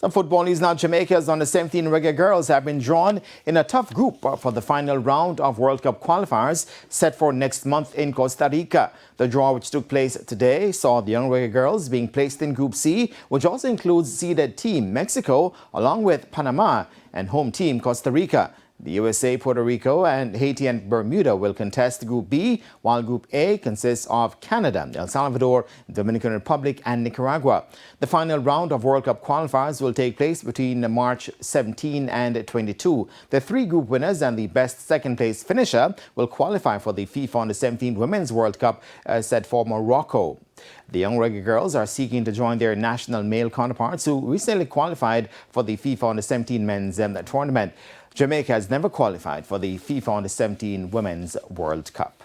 Some football news now. Jamaica's under-17 Reggae Girls have been drawn in a tough group for the final round of World Cup qualifiers set for next month in Costa Rica. The draw, which took place today, saw the young Reggae Girls being placed in Group C, which also includes seeded team Mexico, along with Panama, and home team Costa Rica. The USA, Puerto Rico, and Haiti and Bermuda will contest Group B, while Group A consists of Canada, El Salvador, Dominican Republic, and Nicaragua. The final round of World Cup qualifiers will take place between March 17 and 22. The three group winners and the best second-place finisher will qualify for the FIFA Under-17 Women's World Cup set for Morocco. The young Reggae Girls are seeking to join their national male counterparts who recently qualified for the FIFA Under-17 men's tournament. Jamaica has never qualified for the FIFA Under-17 Women's World Cup.